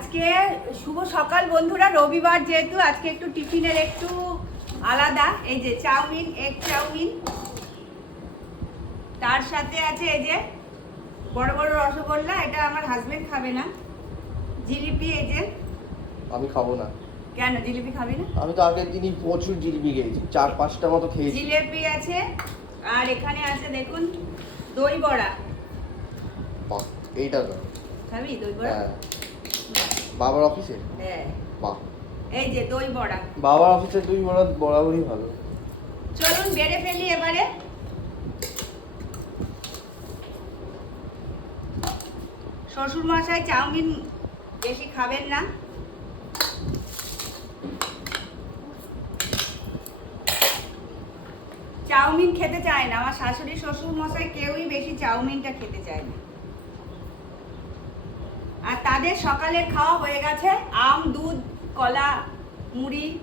আজকে শুভ সকাল বন্ধুরা রবিবার যেহেতু আজকে একটু টিফিনের একটু আলাদা। এই যে চাউমিন এগ চাউমিন। তার সাথে আছে এই যে বড় বড় রসগোল্লা এটা আমার হাজবেন্ড খাবে না। জিলিপি এই যে। আমি খাব না। কেন জিলিপি খাবি না? আমি তো আগের দিনই প্রচুর জিলিপি খেয়েছি চার পাঁচটা মতো খেয়েছি। জিলিপি আছে আর এখানে আছে দেখুন দই বড়া। এইটা তো। খাবি দই বড়া? হ্যাঁ। বাবার অফিসে? হ্যাঁ। বাহ। এই যে দই বড়া। বাবার অফিসে দুই বড় বরাবরই ভালো। চলুন বেড়ে ফেলি এবারে। শ্বশুর মশাই চাউমিন বেশি খাবেন না। চাউমিন খেতে চায় না। আমার শাশুড়ি শ্বশুর মশাই কেউই বেশি চাউমিনটা খেতে চায় না। আর তাদের সকালের খাওয়া হয়ে গেছে। আম দুধ কলা মুড়ি।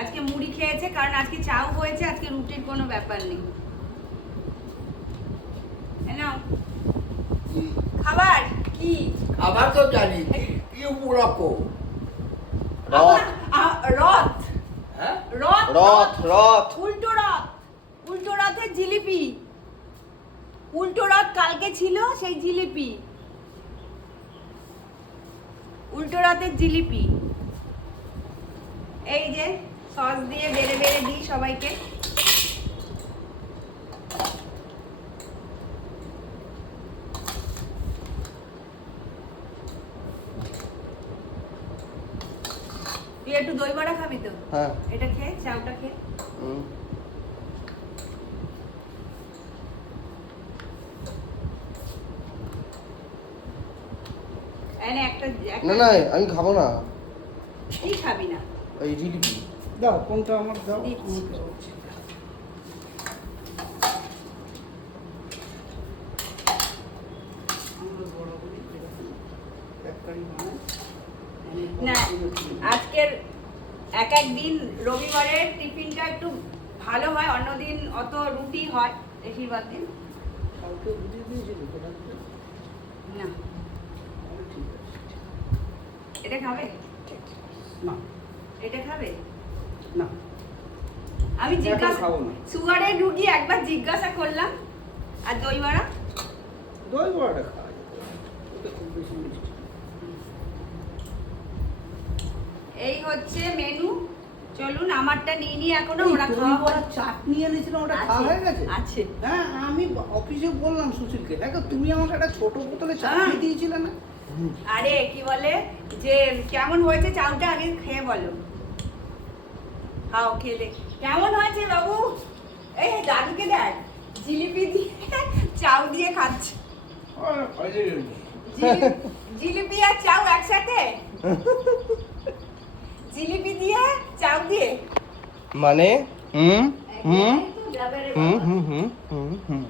আজকে মুড়ি খেয়েছে কারণ আজকে চাও হয়েছে আজকে রুটির কোনো ব্যাপার নেই। খাবার? কি? আবার তো জানি কি- রথ। রথ। হ্যাঁ? রথ রথ। রথ। উল্টো রথ। উল্টো রথের জিলিপি। উল্টো রথ কালকে ছিল সেই জিলিপি। উল্টো রাতের জিলিপি। এই যে সস দিয়ে বেড়ে বেড়ে দিই সবাইকে। তুই একটু দই বড়া খাবি তো? হ্যাঁ। এটা খেয়ে চাউটা খেয়ে। হুম। এনে একটা একটা- না না আমি খাব না। কি খাবি না। এই জিলিপি দাও কোনটা আমার দাও না আজকের এক এক দিন রবিবারের টিফিনটা একটু ভালো হয় অন্যদিন অত রুটি হয় বেশিরভাগ দিন। না এটা খাবে? না। এটা খাবে? না। আমি জিজ্ঞাসা খাব না। সুগারের রুগী একবার জিজ্ঞাসা করলাম। আর দই বড়া দই বড়াটা খাওয়া এই হচ্ছে মেনু চলুন আমারটা নিয়ে নিয়ে এখনও ওরা খাওয়া চাটনি এনেছিলাম ওটা খাওয়া হয়ে গেছে? আছে। হ্যাঁ আমি অফিসে বললাম সুশীলকে দেখো তুমি আমাকে একটা ছোট বোতলে চাটনি হ্যাঁ। দিয়েছিলে না? আরে কি বলে? যে কেমন হয়েছে চাউটা আগে খেয়ে বলো। খাও খেয়ে দেখ কেমন হয়েছে বাবু? এই দাদুকে দেখ জিলিপি দিয়ে চাউ দিয়ে খাচ্ছে। জিলিপি আর চাউ একসাথে? জিলিপি দিয়ে চাউ দিয়ে? মানে? হুম? হুম? হুম হুম হুম হুম।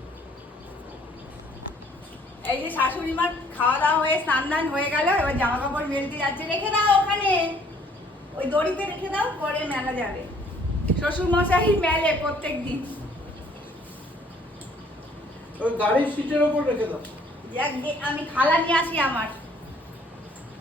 এই যে শাশুড়ি মার খাওয়া দাওয়া হয়ে স্নান দান হয়ে গেল এবার জামা কাপড় মেলতে যাচ্ছে। রেখে দাও ওখানে। ওই দড়িতে রেখে দাও পরে মেলা যাবে। শ্বশুর মশাই মেলে প্রত্যেক দিন ওই গাড়ির সিটের ওপর রেখে দাও। আমি খালা নিয়ে আসি আমার।